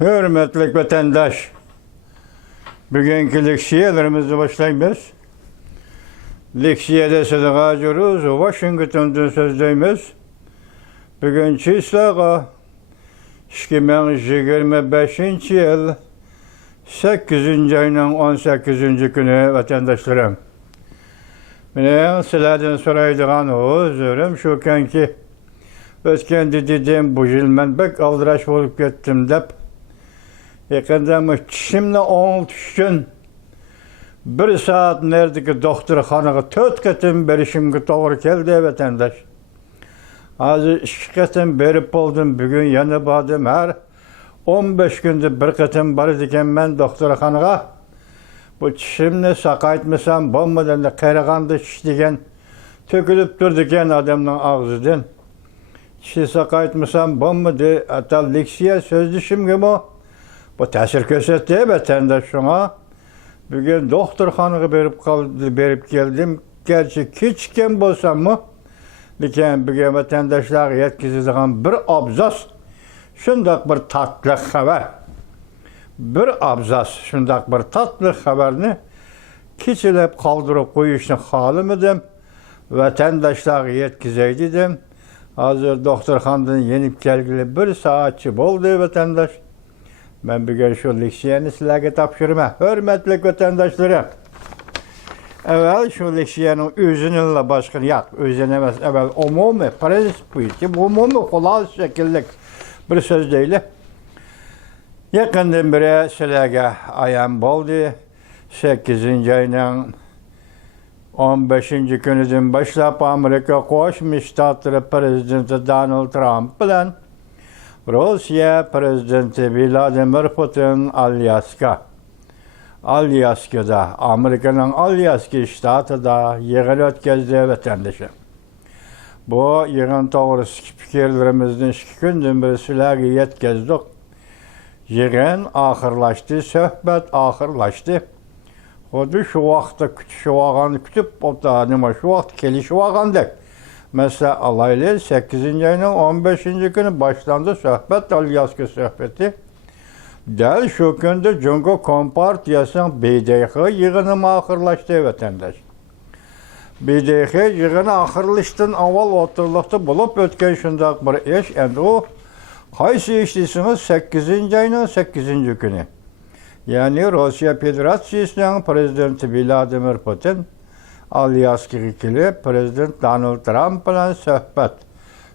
Hürmetli vatandaş, bugünkü leksiyelerimizi başlayımız. Leksiyede sizi ağacırız, Washington'dan sözdeyimiz. Bugün çislağa 2025 yıl 8. ayının 18. günü vatandaşlarım. Benim sizlerden soraydıgan özürüm şu ki özkendi dedim bu yıl ben bek aldıraş olup gittim dep. Yakında şimdi 10 gün bir saat neredeki doktorxanaga 4 ketim berişimge doğru geldi vatandaş. Hazır 2 ketim berip oldum bugün yana badım her 15 günde bir ketim bar ediken ben doktorxanaga. Bu şimdi sakaytmasam bombadan da kayragandı şiştigen tökülüp durduken adamın ağzıdan. Çi sakaytmasam bomba de hatta leksiye sözdüşüm gibi bu tesir kösetti vatandaş şuna. Bugün doktorxanaga berip geldim. Gerçi küçükken bolsam mı? Lekin bugün vatandaşlar yetkizildiğin bir abzas şundak bir tatlı haber. Bir abzas şundak bir tatlı haberini kiçilep kaldırıp koyuşunu halimidim. Vatandaşlar yetkizeydidim. Hazır doktorxanadan yenip gelgili bir saatçi oldu vatandaş. Ben bugün şu leksiyeni sizlerge tapşırma. Hürmetli vatandaşlarım. Evvel şu leksiyenin özününle başkını yak. Özün emez. Evvel umumi, prensip umumi kolay şekilde bir söz değil. Yakından beri sizlerge ayam oldu. 8. ayının 15. günüden başlap Amerika Koşmuş Ştatları Prezidenti Donald Trump bilen Rusya Prezidenti Vladimir Putin Alyaska'da, Amerika'nın Alyaska ştatıda yığın ötkazdı vatandaşı. Bu yığın doğrusu fikirlerimizden 2 günden beri sizlerge yetkazdık. Yığın ahırlaştı, söhbet ahırlaştı. Odu şu vaxtda şu vaqanı kütüp, o da nima şu vaxt keliş vaqandık. Mesela alaylı 8. ayının 15. günü başlandı söhbet, Alyaska söhbeti. Del şu günde Cumhuriyet Kompartiyası'nın BDH yığını ahırlaştı vatandaş. BDH yığını ahırlaştın avval oturluqda bulup ötken şundak bir iş, endi o qaysı işlisiniz 8. ayının 8. günü. Yani Rusya Federasyası'nın Prezidenti Vladimir Putin, Alyaska ikili Prezident Donald Trump bilen söhbet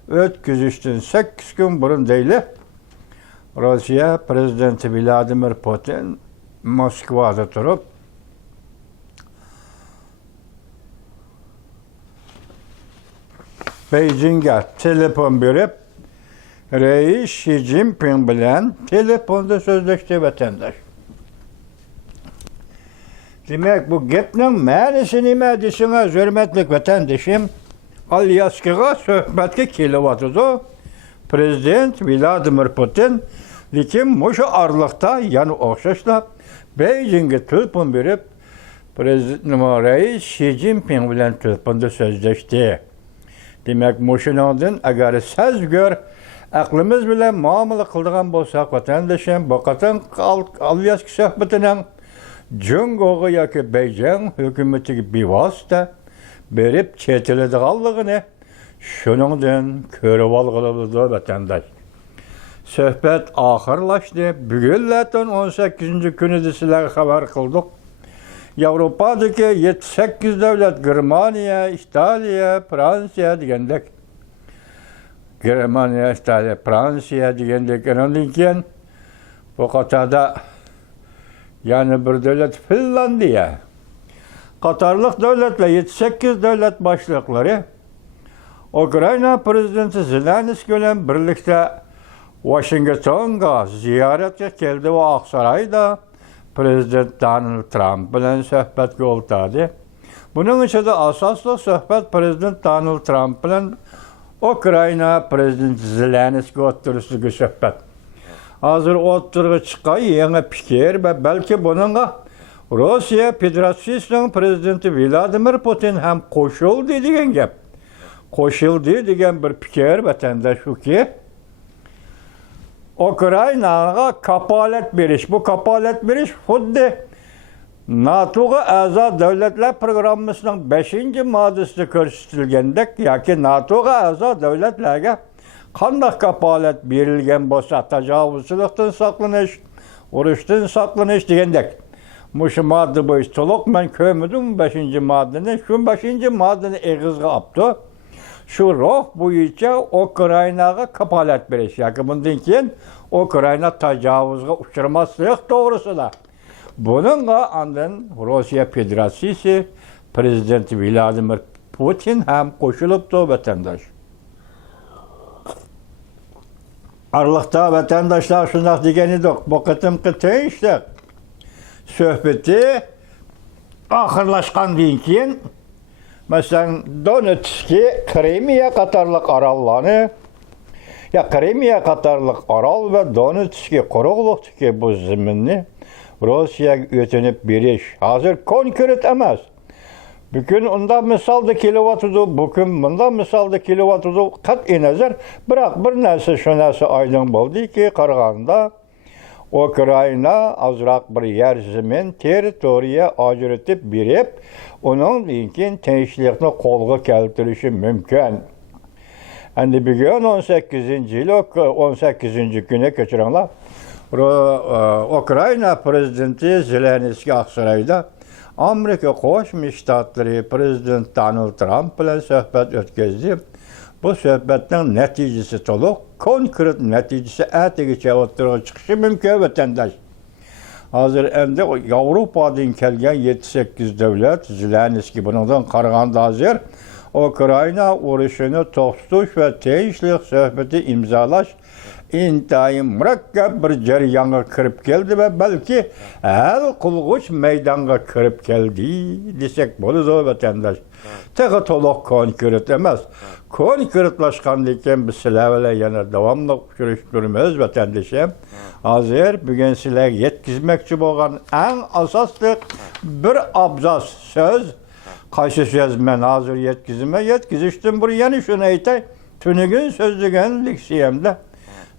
ötküzüştün 8 gün burun değil. Rusya Prezidenti Vladimir Putin Moskva'da durup Beijing'e telefon verip Reis Xi Jinping bilen telefonda sözleşti vatandaş. Demek bu gepnin ma'nisi nima desiniz hürmetli vatandaşım? Alyaskaga söhbetke kelyapydy Prezident Vladimir Putin. Lekin muşu arlıqta yani oxşaşla Beijing'e telefon berip Prezident Reis Xi Jinping bilen telefonda sözleşti. Demek muşundan agar söz gör aklımız bilen muamele kıldıgan bolsak vatandaşım bu qatan Alyaska söhbetinin Cumhuriyet yoki Beijing hükümeti bevosita berip çetilediganligini şuningdan ko'rib olg'ilibdi vatandaş. Söhbet ahırlaştı. Bugünlerden 18. günü sizlerge haber kıldık. Avrupa'daki 7-8 devlet Germaniya, İtalya, Fransiya degandek. Germaniya, İtalya, Fransiya degandek. Ondan bu qatada yani bir devlet Finlandiya. Katarlık devletle 7-8 devlet başlıkları Ukrayna Prezidenti Zelenskiy bilen birlikte Washington'a ziyaretçe geldi ve Aksaray'da Prezident Donald Trump bilen söhbetge oltadı. Bunun içinde asaslı söhbet Prezident Donald Trump bilen Ukrayna Prezidenti Zelenskiy oturusluğu söhbet. Hazır oturga çıkay yeni fikir ve belki bununla Rusya Federasyası'nın Prezidenti Vladimir Putin hem koşuldu degen gep. Koşuldu degen bir fikir vatandaş şu ki Ukraynaga kapalet beriş. Bu kapalet beriş xuddi NATO'ga a'zo davlatlar programmasining 5-moddasida ko'rsatilgandek yoki NATO'ga a'zo davlatlarga qanday kapolat berilgan bo'lsa, tajovuzchilikdan saqlanish, urushdan saqlanish degandek. Mushu modda bo'yicha to'liq men ko'rmadim 5-moddani. Shu 5-moddani eg'izga olibdi. Shu ruh bo'yicha Ukraynaga kapolat berish yoki bundan keyin Ukrayna tajovuzga uchramaslik to'g'risida. Bununla andın Rusya Federasyası Prezidenti Vladimir Putin ham qo'shilibdi vatandaş. Arlıqda vatandaşlar shundoq degan edik. Bu qitimqi tinchlik suhbati oxirlashgandan keyin masalan Donetsk'ki Krimiya qatorliq orollarni Krimiya qatorliq orol va Donetsk'ki quruqliqdagi bu zaminni Rusiyaga o'tinib berish hozir konkret emas. Bugün unda misalda kilovatı, bugün bunda misalda kilovatı qat'iy nazar, biroq bir narsa shu narsa aydın bo'ldiki, Qarag'anda Ukrayna azroq bir yer zamin territoriya ajratib berib, uning keyin tinchlikni qo'lga keltirishi mumkin. Endi bugun 18-kuni kechiringlar. Ukrayna prezidenti Zelenskiy Oqsaroyda Amerika Qo'shma Shtatlari prezident Donald Trump bilan suhbat o'tkazdi. Bu suhbatning natijasi to'liq, konkret natijasi atagacha o'tirib chiqishi mumkin vatandaş. Hozir endi Yevropadan kelgan 7-8 davlat Zelenskiy bundan qaraganda hozir Ukrayna urushini to'xtatish va tinchlik suhbati imzolash intayin murakkab bir jarayonga kirib keldi ve belki hal qilg'uch maydonga kirib keldi desek bo'ladi vatandaş. Tek to'liq konkret emas. Konkretlashgandan keyin biz sizlar bilan yana davomli uchrashib turamiz vatandaşım. Hozir bugun sizlar yetkazmoqchi bo'lgan eng asosli bir abzas so'z qaysi so'z men hozir yetkazishdan bir yana shuni aytay. Tunigun so'zlagan leksiyamda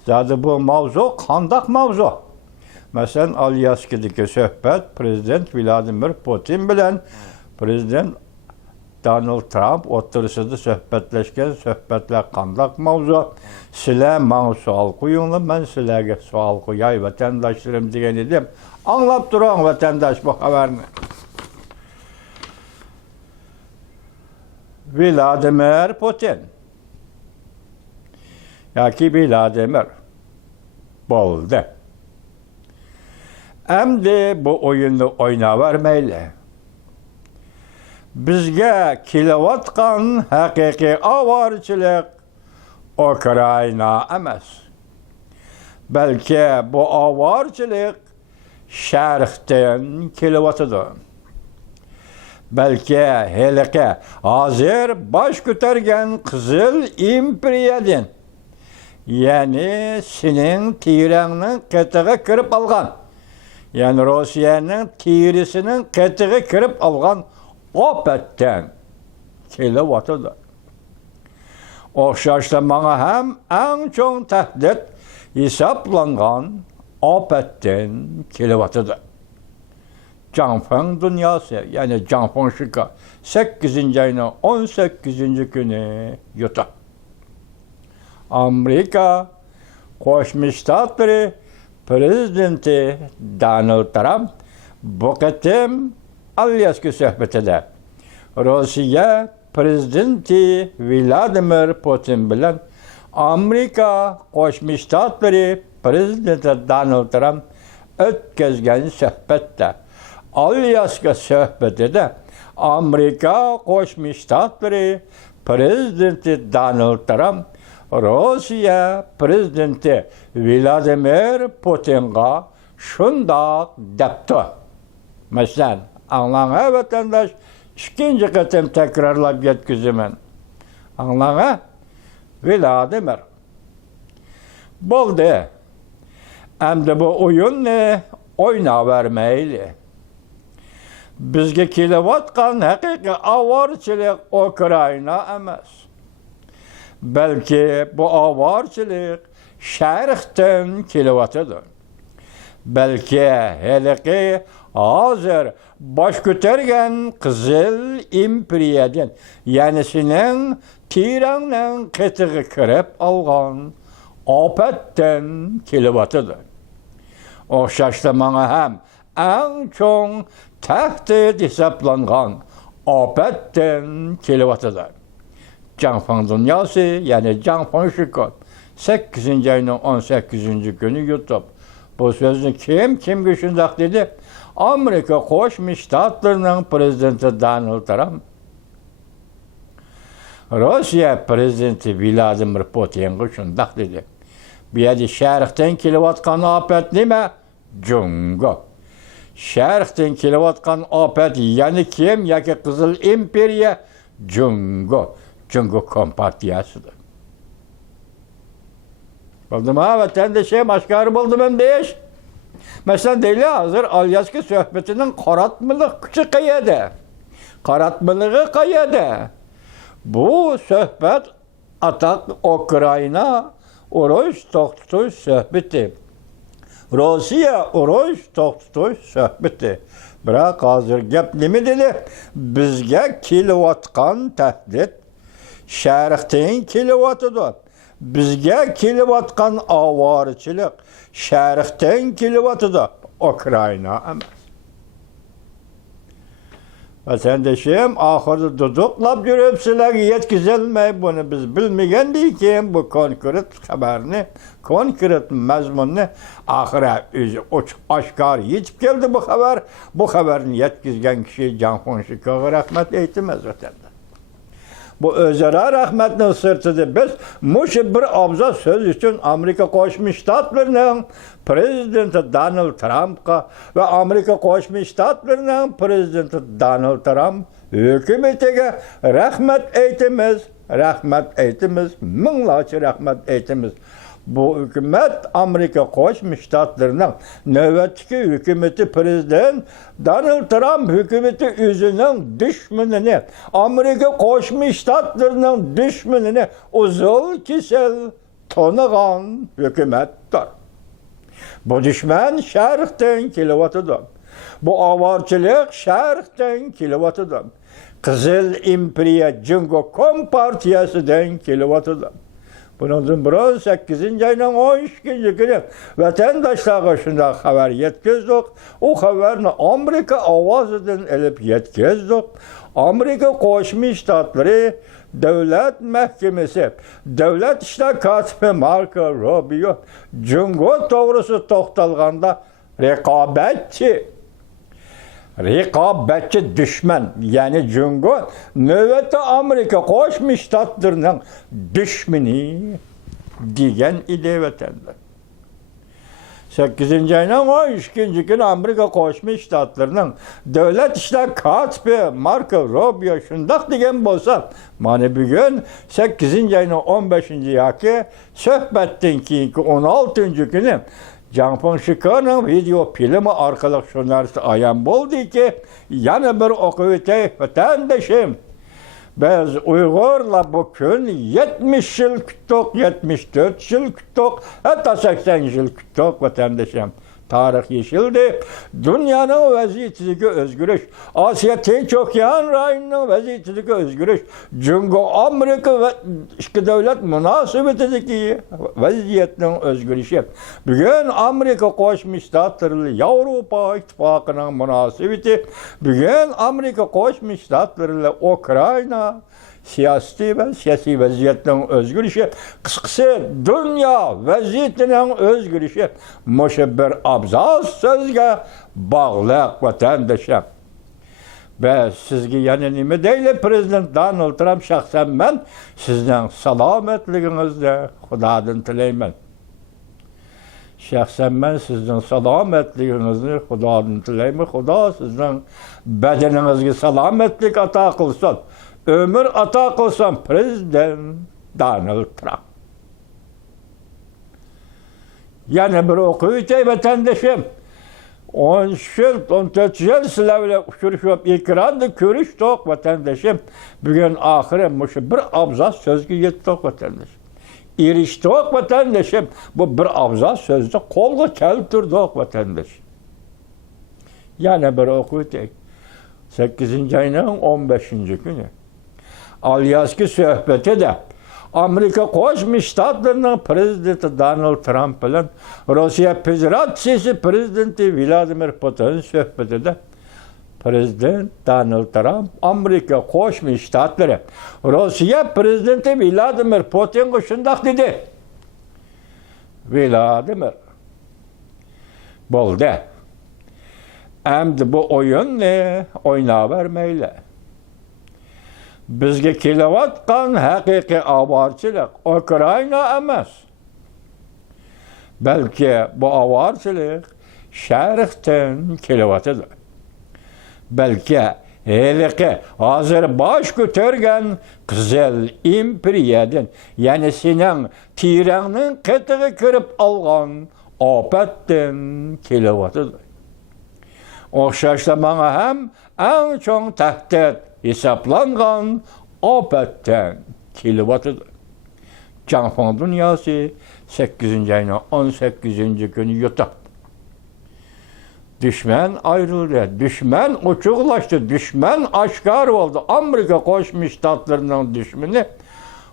zaten bu mavzu qandaq mavzu. Mesela Alyaska'daki suhbat Prezident Vladimir Putin bilan Prezident Donald Trump o'tirisida suhbatlashgan suhbatlar qandaq mavzu. Sizlar menga savol qo'yinglar, men sizlarga savol qo'yay vatandaşlarım degan edim. Anlab turing vatandaş bu xabarni. Vladimir Putin yoki Vladimir bo'ldi. Endi bu o'yinni o'ynavermayli. Bizga kelayotgan haqiqiy ovorchilik Ukrayna emas. Balki bu ovorchilik sharqdan kelyotidi. Balki haliqi hozir bosh ko'targan Qizil imperiyadan, yani senin tirangning qatiga kirib olgan, yani Rossiyaning tirisinin qatiga kirib olgan opatdan kelyotidi. O'xshashla menga ham eng cho'ng tahdid hisoblangan opatdan kelyotidi. Canfeng dünyası, yani Canfeng Şika 8. ayının 18. günü yutu. Amerika Qo'shma Shtatlari Prezidenti Donald Trump bu qatim Alyaska suhbatida Rossiya Prezidenti Vladimir Putin bilan Amerika Qo'shma Shtatlari Prezidenti Donald Trump o'tkazgan suhbatda Alyaska suhbatida Amerika Qo'shma Shtatlari Prezidenti Donald Trump Rossiya Prezidenti Vladimir Putinga shundoq debdi. Masalan, anlanga vatandaş ikinci qatim takrorlab yetkazaman. Anlanga Vladimir bo'ldi. Endi bu o'yinni o'ynavermayli. Bizga kelayotgan haqiqiy ovorchilik Ukrayna emas. Belki bu avarçılık şerhten kilovatıdır. Belki heliki hazır baş götürgen Kızıl İmperiyadan yenisinin tiranın kıtığı kırıp algan apetten kilovatıdır. Oxşaşlamana hem en çoğun tehdit hesaplangan apetten kilovatıdır. Canfan dünyası yani Canfan Şükür 8. ayının 18. günü YouTube. Bu sözünü kim güçündük dedi? Amerika Koşmuş Ştatlarının prezidenti Donald Trump. Rusya prezidenti Vladimir Putin güçündük dedi. Bir yerde şerhten kilovatkan afet nime? Cungo. Şerhten kilovatkan afet yani kim? Yaki Kızıl İmperiya? Cungo. Cungo Kompartiyasıdır. Buldum ha, vatandaşım aşkarı buldum hem deyiş. Mesela deli hazır Alyaska sohbetinin karatmılık küçük kayede. Karatmılığı kayede. Bu sohbet atak Ukrayna oruç toktuş sohbeti. Rusya oruç toktuş sohbeti. Bırak hazır gep nemi dedi? Bizge kilovatkan tehdit. Şerhten kilovatıdır. Bizge kilovatkan avarçılık. Şerhten kilovatıdır. Ukrayna emas. Vatandaşım ahırda duduklap yürüp sizlerge yetkizilmeyi bunu biz bilmegen deyken bu konkret haberini, konkret mezmununu ahire aşkar yetip geldi bu haber. Bu haberini yetkizgen kişi Canfan Şükür'e rahmet eylemez vatandaş. Bu özara rahmetinin sırtıdır. Biz muşi bir abza söz için Amerika Koşmuş Ştatlarının prezidenti Donald Trump'a ve Amerika Koşmuş Ştatlarının prezidenti Donald Trump hükümetine rahmet eytimiz, mınlaçı rahmet eytimiz. Bu hükümet Amerika Koşmuş Ştatlarının nöbetçi hükümeti prezident Donald Trump hükümeti yüzünün düşmanını, Amerika Koşmuş Ştatlarının düşmanını uzun kisel tanıgan hükümettir. Bu düşman şerhten kilovatıdır. Bu avarçılık şerhten kilovatıdır. Kızıl İmperiya Cungo Kompartiyası'dan kilovatıdır. Bunun biraz 8. ayının 12. günü vatandaşlara şunda haber yetkizdik. O haberini Amerika avazıdan elip yetkizdik. Amerika Koşmuş Ştatları Devlet Mahkemesi, Devlet İşler Katibi Marco Rubio, Cungo doğrusu toxtalganda rekabetçi düşman yani Cungo növbette Amerika Koşmuş Ştatlarının düşmanı diyen idi vatandaş. 8. ayının 12. günü Amerika Koşmuş Ştatlarının Devlet İşler Katibi Marco Rubio şundak degen bolsa, mani bugün 8. ayının 15. yaki söhbetten keyinki 16. günü Canfan Şükür'ün video filmi arkalık jurnalisti ayan boldu ki, yana bir okuyutay vatandaşım. Biz Uygurla bu gün 70 yıl küttük, 74 yıl küttük, hatta 80 yıl küttük vatandaşım. Tarih yeşildi. Dünyanın vaziyetindeki özgürlük, Asya Tinç Okyan rayonunun vaziyetindeki özgürlük, Cungo Amerika ve iki devlet münasebetindeki vaziyetinin özgürlüğü. Bugün Amerika Koşmuş Ştatları Avrupa İttifakı'nın münasebeti, bugün Amerika Koşmuş Ştatları Ukrayna siyasi vaziyetinin özgürlüğü, kıskısı dünya vaziyetinin özgürlüğü, muşu bir abzaz sözge bağlı vatandaşım. Ve sizge yani nime değil Prezident Donald Trump şahsen ben sizden salametliğinizde Xudadan tileymen. Şahsen ben sizden salametliğinizi Xudadan tileymen. Xuda sizden bedeninizge salametlik ata kılsın. Ömür ata kılsın Prezident Donald Trump. Yani bir okuyucu vatandaşım, 14 yıl sizlerle görüşüp ekranda görüştük vatandaşım. Bugün ahire muşu bir abzas sözgü yettik vatandaşım. Eriştik vatandaşım. Bu bir abzas sözde kolga keltirdik vatandaşım. Yani bir okuyutek. 8. ayının 15. günü. Alyaski sohbeti de Amerika Koşmuş Ştatlarının prezidenti Donald Trump ile Rusya Federasyonu prezidenti Vladimir Putin sohbeti de Prezident Donald Trump Amerika Koşmuş Ştatları Rusya prezidenti Vladimir Putin şundak dedi. Vladimir boldu. Endi bu oyun ne? Oynavermeyle. Bizge kelavatkan hakiki avarçılık Ukrayna emas. Belki bu avarçılık şerhten kelavatıdır. Belki heliki hazır baş götürgen Kızıl İmperiyadan yani senin tiranın kıtığı kırıp algan apetten kelavatıdır. Oxşaşda bana hem en çok tehdit hesaplangan apetten kilovatıdır. Canfon dünyası 8. ayının 18. günü yutup. Düşman ayrıldı, düşman uçuklaştı, düşman aşkar oldu. Amerika Koşmuş Ştatlarının düşmanı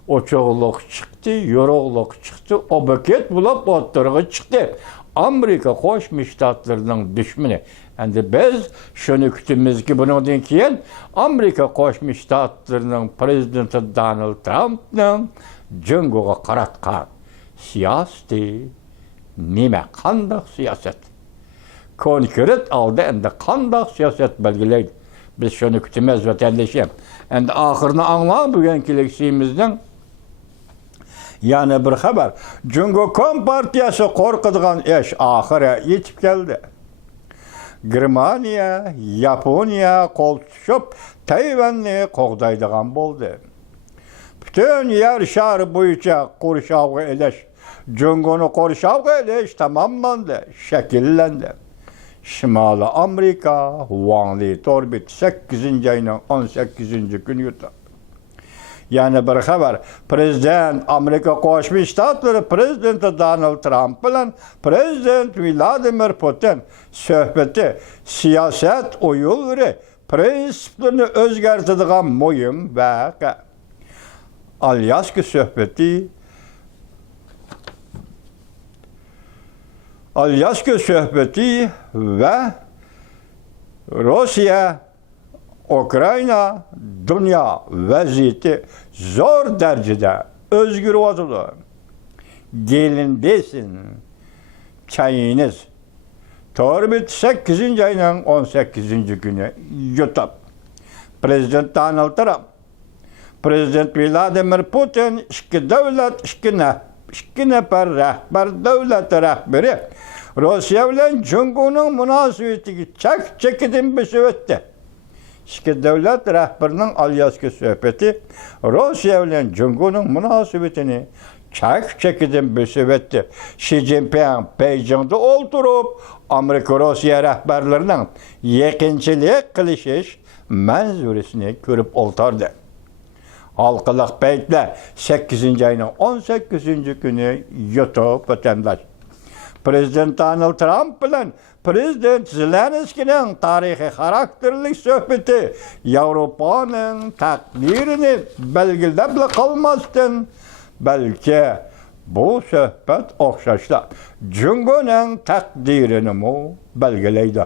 uçukluk çıktı, yorukluk çıktı, o buket bulup oturuğu çıktı. Amerika Koşmuş Ştatlarının düşmanı. Yani biz şunu kütümüz ki bunun keyin Amerika Koşmuş Ştatlarının prezidenti Donald Trump'ның Jungo'ga qaratgan siyaseti nima, qanday siyaset? Konkret aldı endi qanday siyaset belgilaydi. Biz şunu kütümüz vatandaşım. Endi ahırını anla bugünkü şeyimizden yani bir haber. Jungo Kompartiyası korkutgan iş ahire yetip geldi. Germaniya, Yaponiya kol tutuşup Tayvan'ı qoğdaydigan boldu. Bütün yer şarı boyunca qorşavga eleş, Jungo'nu qorşavga eleş tamamlandı, şekillendi. Şimali Amerika, Wanli Torbit 8. ayının 18. günü yutu. Yani bir haber, Prezident Amerika Koşmuş Ştatları Prezidenti Donald Trump ile Prezident Vladimir Putin sohbeti siyaset oyulları prensiplerini özgertediğen mühim ve Alyaski sohbeti ve Rusya Ukrayna dünya vaziyeti zor derecede özgür oldu. Gelin desin çayınız. Torbit 8. ayının 18. günü yutup. Prezident Donald Trump, Prezident Vladimir Putin, iki devlet, iki nefer rehber devlet rehberi Rusya ile Jungo'nun münasebeti çekidin bir süvetti. İki devlet rehberinin Alyaski sohbeti Rusya ile Jungo'nun münasebetini çekidin bir süvetti. Xi Jinping Beijing'de oturup Amerika-Rusya rehberlerinin yakınçılık kılışış menzuresini görüp oltardı. Halkılık beytle 8. ayının 18. günü yutup vatandaş. Prezident Donald Trump ile Prezident Zelenski'nin tarihi karakterlik sohbeti Avrupa'nın takdirini belgileyip kalmazken belki bu sohbet okşaşla Jungo'nun takdirini mi belgeleydi.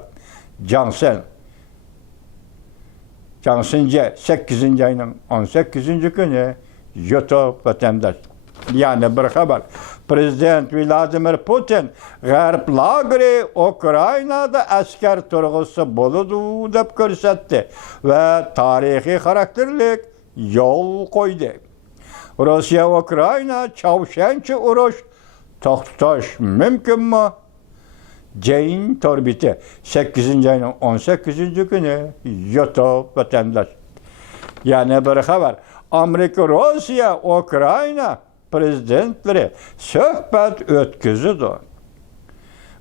Cansınca 8. ayının 18. günü yutup vatandaş. Yani bir haber. Prezident Vladimir Putin Garp lageri Ukrayna'da asker turgusu buludu dep görsetti ve tarihi karakterlik yol koydu. Rusya Ukrayna çavşençi uruş toxtutaş mümkün mü? Jane Torbit'i 8. ayının 18. günü yutup vatandaş. Yani bir haber. Amerika, Rusya, Ukrayna prezidentleri sohbet ötküzüdü.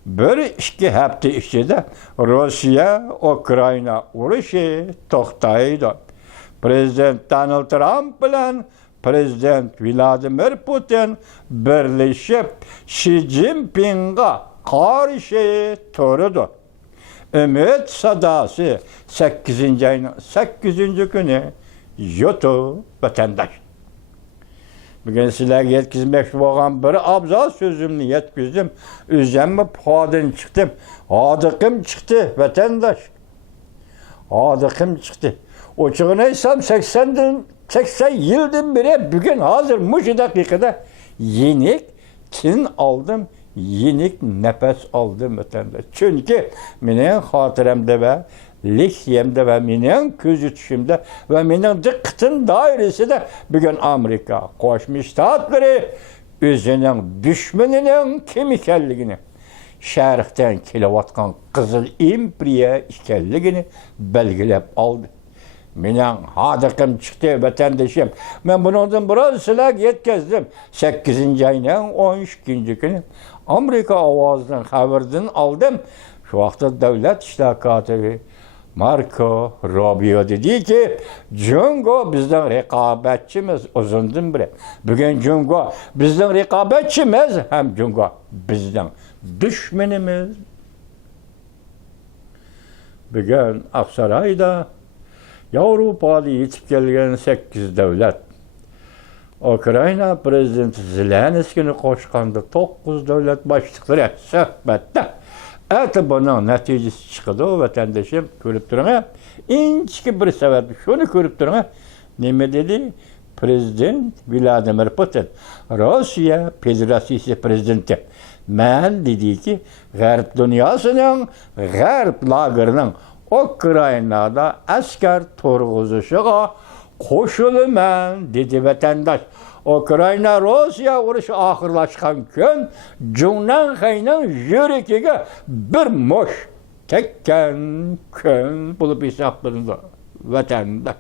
bir-ikki hafta ichida Rossiya Ukraina urushi to'xtaydi. Prezident Donald Trump bilan Prezident Vladimir Putin birlashib Xi Jinpingga qarshi turdi. Ümit sadası 8. ayın 8. günü yotu vatandaş. Bugün sizlerge yetkizmek boğan bir abzal sözümünü yetkizdim. Üzerime padın çıktım. Adıkım çıktı vatandaş. Adıkım çıktı. O çıkınaysam 80 yıldan beri bugün hazır muşu dakikada yenik tin aldım. Yenik nefes aldım vatandaş. Çünkü benim hatıramda ve lihyemde ve benim gözütüşümde ve benim dikkatin dairesinde bugün Amerika Koşmuş Ştatları özünün düşmanının kim ikenligini, şerhten kilovatkan Kızıl İmperiya ikenligini belgilep aldı. Benim hadıkım çıktı vatandaşım. Ben bunun biraz silah yetkizdim. 8. ayının 12. günü Amerika avazından haberden aldım. Şu vakti devlet iştirakatı Marco Rubio dedi ki Jungo bizden rekabetçimiz uzundan beri. Bugün Jungo bizden rekabetçimiz hem Jungo bizden düşmanımız. Bugün Aksaray'da Avrupa'da yetip gelgen 8 devlet. Ukrayna prezidenti Zelenski'ni qo'shganda 9 devlet başlıkları suhbatda. Eti bunun neticesi çıkdı vatandaşım görüp durana. İnçki bir sebep şunu görüp durana. Ne dedi? Prezident Vladimir Putin, Rusya Federasyonu prezidenti. Men dedi ki, Garp dünyasının, Garp lagerinin Ukrayna'da asker turguzuşuğa koşulumen dedi vatandaş. Ukrayna Rusya uruşı ahırlaşkan gün Cunnan Xey'nin yüreğine bir moş tekken gün bulup hesaplarında vatandaş.